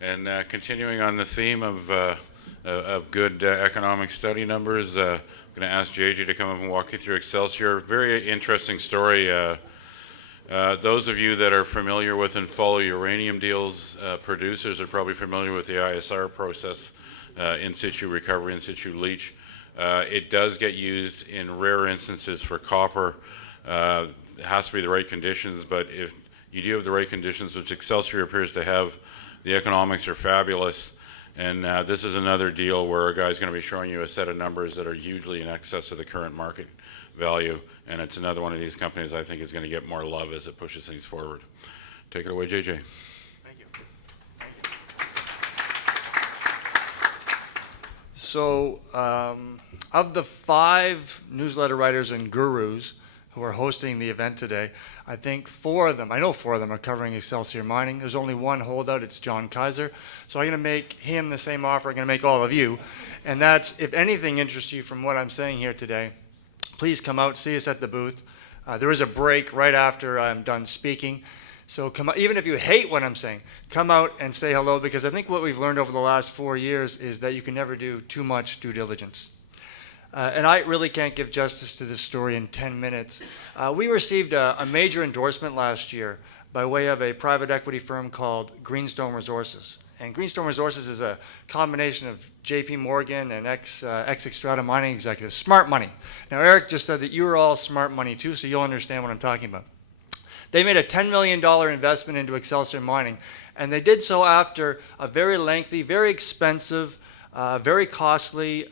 And continuing on the theme of good economic study numbers, I'm going to ask JJ to come up and walk you through Excelsior. Very interesting story. Those of you that are familiar with and follow uranium deals, producers are probably familiar with the ISR process, in situ recovery, in situ leach. It does get used in rare instances for copper. It has to be the right conditions, but if you do have the right conditions, which Excelsior appears to have, the economics are fabulous. And this is another deal where a guy's going to be showing you a set of numbers that are hugely in excess of the current market value. And it's another one of these companies I think is going to get more love as it pushes things forward. Take it away, JJ. Thank you. So, of the 5 newsletter writers and gurus who are hosting the event today, I think 4 of them, I know 4 of them are covering Excelsior Mining. There's only one holdout, it's John Kaiser. So I'm going to make him the same offer I'm going to make all of you. And that's, if anything interests you from what I'm saying here today, please come out, see us at the booth. There is a break right after I'm done speaking. So come out, even if you hate what I'm saying, come out and say hello, because I think what we've learned over the last 4 years is that you can never do too much due diligence. And I really can't give justice to this story in 10 minutes. We received a major endorsement last year by way of a private equity firm called Greenstone Resources. And Greenstone Resources is a combination of JP Morgan and ex-Xstrata mining executives, smart money. Now, Eric just said that you are all smart money too, so you'll understand what I'm talking about. They made a $10 million investment into Excelsior Mining, and they did so after a very lengthy, very expensive, very costly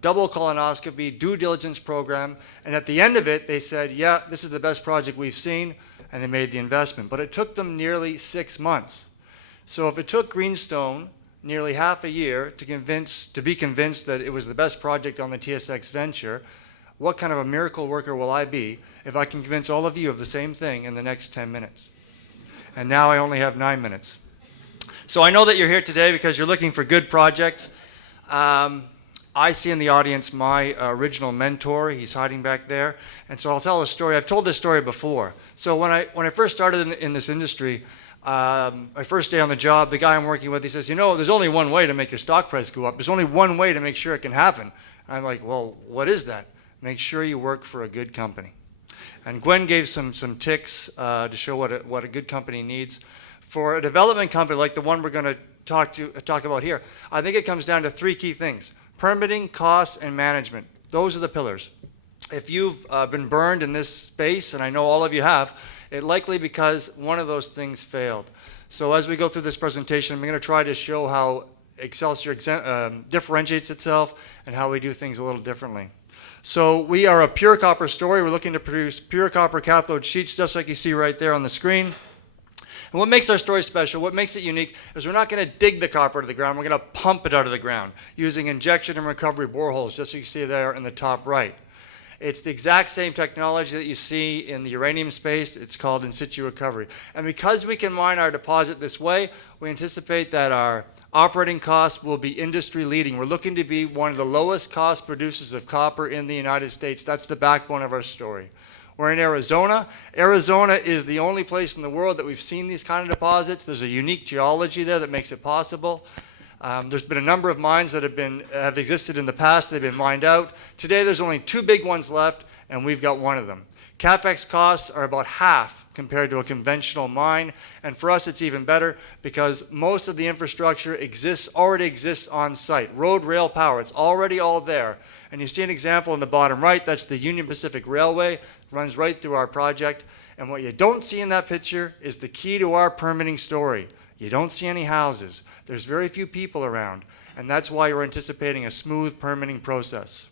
double colonoscopy due diligence program. And at the end of it, they said, yeah, this is the best project we've seen, and they made the investment. But it took them nearly 6 months. So if it took Greenstone nearly half a year to be convinced that it was the best project on the TSX venture, what kind of a miracle worker will I be if I can convince all of you of the same thing in the next 10 minutes? And now I only have 9 minutes. So I know that you're here today because you're looking for good projects. I see in the audience my original mentor. He's hiding back there. And so I'll tell a story. I've told this story before. So when I first started in this industry, my first day on the job, the guy I'm working with, he says, you know, there's only one way to make your stock price go up. There's only one way to make sure it can happen. I'm like, well, what is that? Make sure you work for a good company. And Gwen gave some ticks to show what a good company needs. For a development company like the one we're going to talk about here, I think it comes down to 3 key things: permitting, costs, and management. Those are the pillars. If you've been burned in this space, and I know all of you have, it likely because one of those things failed. So as we go through this presentation, I'm going to try to show how Excelsior differentiates itself and how we do things a little differently. So we are a pure copper story. We're looking to produce pure copper cathode sheets, just like you see right there on the screen. And what makes our story special, what makes it unique, is we're not going to dig the copper out of the ground. We're going to pump it out of the ground using injection and recovery boreholes, just so you see there in the top right. It's the exact same technology that you see in the uranium space. It's called in situ recovery. And because we can mine our deposit this way, we anticipate that our operating costs will be industry leading. We're looking to be one of the lowest cost producers of copper in the United States. That's the backbone of our story. We're in Arizona. Arizona is the only place in the world that we've seen these kind of deposits. There's a unique geology there that makes it possible. There's been a number of mines that have existed in the past. They've been mined out. Today there's only 2 big ones left, and we've got one of them. CapEx costs are about half compared to a conventional mine, and for us it's even better because most of the infrastructure already exists on site. Road, rail, power, it's already all there. And you see an example in the bottom right. That's the Union Pacific Railway. It runs right through our project. And what you don't see in that picture is the key to our permitting story. You don't see any houses. There's very few people around, and that's why we're anticipating a smooth permitting process.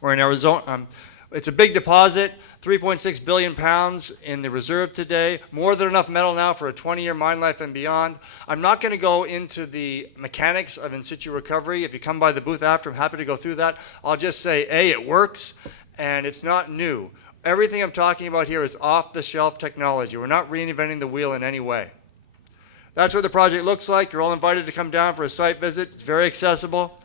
We're in Arizona. It's a big deposit, 3.6 billion pounds in the reserve today, more than enough metal now for a 20-year mine life and beyond. I'm not going to go into the mechanics of in situ recovery. If you come by the booth after, I'm happy to go through that. I'll just say, A, it works, and it's not new. Everything I'm talking about here is off-the-shelf technology. We're not reinventing the wheel in any way. That's what the project looks like. You're all invited to come down for a site visit. It's very accessible.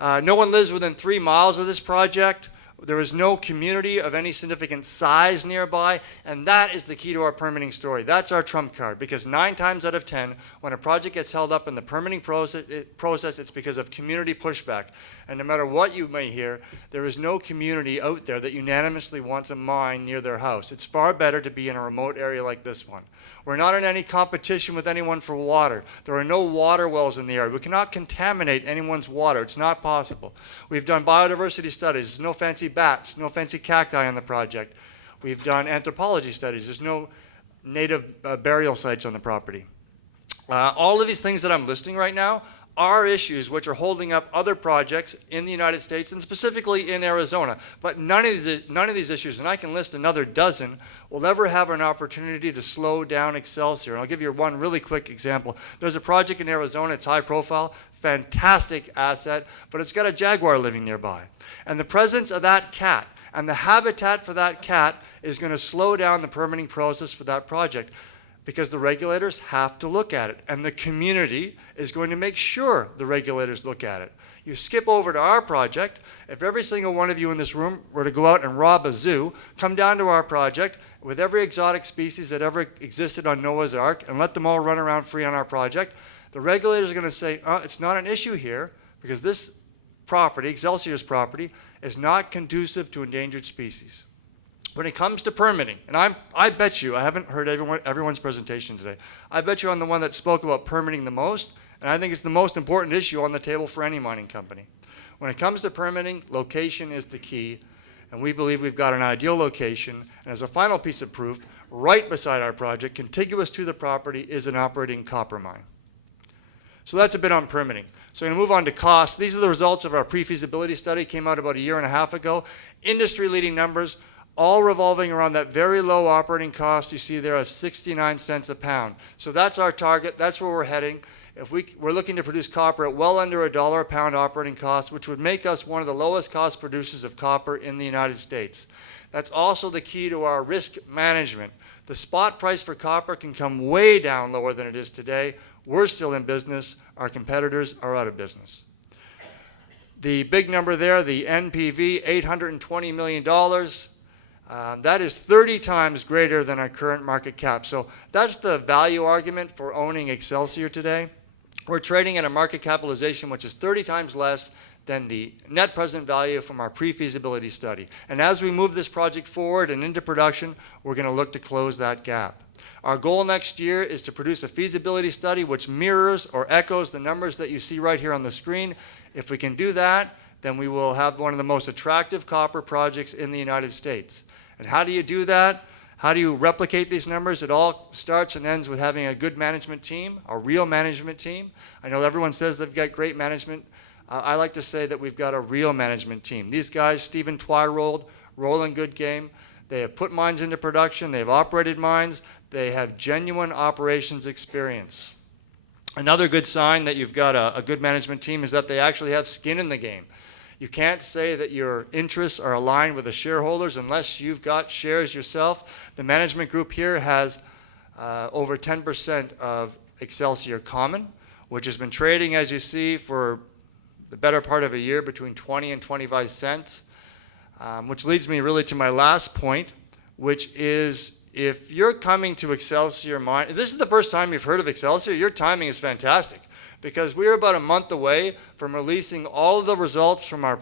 No one lives within 3 miles of this project. There is no community of any significant size nearby, and that is the key to our permitting story. That's our trump card, because 9 times out of 10, when a project gets held up in the permitting process, it's because of community pushback. And no matter what you may hear, there is no community out there that unanimously wants a mine near their house. It's far better to be in a remote area like this one. We're not in any competition with anyone for water. There are no water wells in the area. We cannot contaminate anyone's water. It's not possible. We've done biodiversity studies. There's no fancy bats, no fancy cacti on the project. We've done anthropology studies. There's no native burial sites on the property. All of these things that I'm listing right now are issues which are holding up other projects in the United States and specifically in Arizona. But none of these issues, and I can list another dozen, will ever have an opportunity to slow down Excelsior. And I'll give you one really quick example. There's a project in Arizona, it's high profile, fantastic asset, but it's got a jaguar living nearby. And the presence of that cat and the habitat for that cat is going to slow down the permitting process for that project, because the regulators have to look at it, and the community is going to make sure the regulators look at it. You skip over to our project. If every single one of you in this room were to go out and rob a zoo, come down to our project with every exotic species that ever existed on Noah's Ark and let them all run around free on our project, the regulators are going to say, it's not an issue here because this property, Excelsior's property, is not conducive to endangered species. When it comes to permitting, and I bet you, I haven't heard everyone's presentation today, I bet you I'm the one that spoke about permitting the most, and I think it's the most important issue on the table for any mining company. When it comes to permitting, location is the key, and we believe we've got an ideal location, and as a final piece of proof, right beside our project, contiguous to the property, is an operating copper mine. So that's a bit on permitting. So I'm going to move on to costs. These are the results of our pre-feasibility study, came out about a year and a half ago. Industry-leading numbers, all revolving around that very low operating cost you see there of 69 cents a pound. So that's our target. That's where we're heading. If we're looking to produce copper at well under $1 a pound operating cost, which would make us one of the lowest cost producers of copper in the United States. That's also the key to our risk management. The spot price for copper can come way down lower than it is today. We're still in business. Our competitors are out of business. The big number there, the NPV, $820 million. That is 30 times greater than our current market cap. So that's the value argument for owning Excelsior today. We're trading at a market capitalization which is 30 times less than the net present value from our pre-feasibility study. And as we move this project forward and into production, we're going to look to close that gap. Our goal next year is to produce a feasibility study which mirrors or echoes the numbers that you see right here on the screen. If we can do that, then we will have one of the most attractive copper projects in the United States. And how do you do that? How do you replicate these numbers? It all starts and ends with having a good management team, a real management team. I know everyone says they've got great management. I like to say that we've got a real management team. These guys, Stephen Twyrold, Roland Goodgame, they have put mines into production, they've operated mines, they have genuine operations experience. Another good sign that you've got a good management team is that they actually have skin in the game. You can't say that your interests are aligned with the shareholders unless you've got shares yourself. The management group here has over 10% of Excelsior common, which has been trading, as you see, for the better part of a year between 20 and 25 cents, which leads me really to my last point, which is if you're coming to Excelsior Mine, if this is the first time you've heard of Excelsior, your timing is fantastic, because we're about a month away from releasing all of the results from our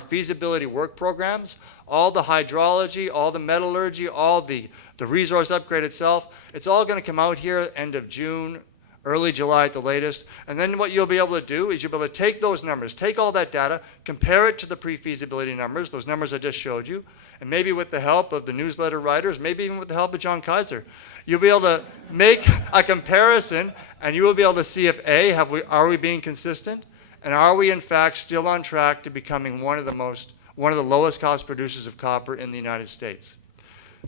feasibility work programs, all the hydrology, all the metallurgy, all the resource upgrade itself. It's all going to come out here end of June, early July at the latest. And then what you'll be able to do is you'll be able to take those numbers, take all that data, compare it to the pre-feasibility numbers, those numbers I just showed you, and maybe with the help of the newsletter writers, maybe even with the help of John Kaiser, you'll be able to make a comparison, and you will be able to see if A, are we being consistent, and are we in fact still on track to becoming one of the lowest cost producers of copper in the United States.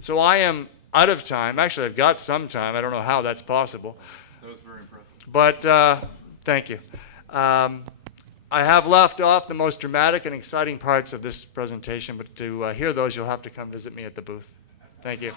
So I am out of time. Actually, I've got some time. I don't know how that's possible. That was very impressive. But thank you. I have left off the most dramatic and exciting parts of this presentation, but to hear those, you'll have to come visit me at the booth. Thank you.